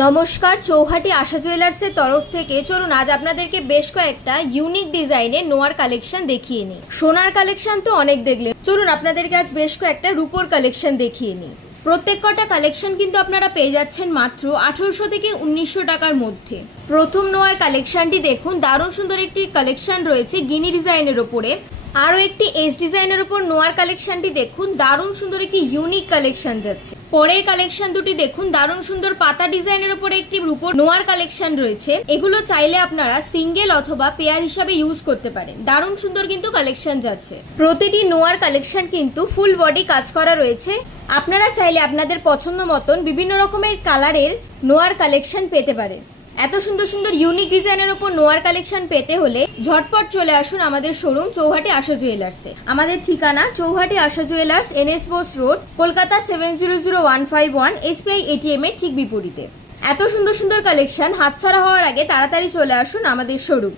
নমস্কার, চৌহাটি আশা জুয়েলার্সের তরফ থেকে চলুন আজ আপনাদেরকে বেশ কয়েকটা ইউনিক ডিজাইনের নোয়ার কালেকশন দেখিয়ে নিই। সোনার কালেকশন তো অনেক দেখলে, চলুন আপনাদেরকে আজ বেশ কয়েকটা রূপোর কালেকশন দেখিয়ে নিই। প্রত্যেক কটা কালেকশন কিন্তু আপনারা পেয়ে যাচ্ছেন মাত্র 1800 থেকে 1900 টাকার মধ্যে। প্রথম নোয়ার কালেকশনটি দেখুন, দারুণ সুন্দর একটি কালেকশন রয়েছে গিনি ডিজাইনের ওপরে। আরও একটি এস ডিজাইনের উপর নোয়ার কালেকশনটি দেখুন, দারুণ সুন্দর একটি ইউনিক কালেকশন যাচ্ছে। পরের কালেকশন দুটি দেখুন, দারুণ সুন্দর পাতা ডিজাইনের উপরে একটি রূপোর নোয়ার কালেকশন রয়েছে। এগুলো চাইলে আপনারা সিঙ্গেল অথবা পেয়ার হিসাবে ইউজ করতে পারেন। দারুণ সুন্দর কিন্তু কালেকশন যাচ্ছে। প্রতিটি নোয়ার কালেকশন কিন্তু ফুল বডি কাজ করা রয়েছে। আপনারা চাইলে আপনাদের পছন্দ মতন বিভিন্ন রকমের কালারের নোয়ার কালেকশন পেতে পারেন। এত সুন্দর সুন্দর ইউনিক ডিজাইনের উপর নোয়ার কালেকশন পেতে হলে ঝটপট চলে আসুন আমাদের শোরুম চৌহাটি আশা জুয়েলার্সে। আমাদের ঠিকানা Chouhati Asha Jewellers, NS Bose road, Kolkata 700151, SBI ATM এর ঠিক বিপরীতে। এত সুন্দর সুন্দর কালেকশন হাতছাড়া হওয়ার আগে তাড়াতাড়ি চলে আসুন আমাদের শোরুম।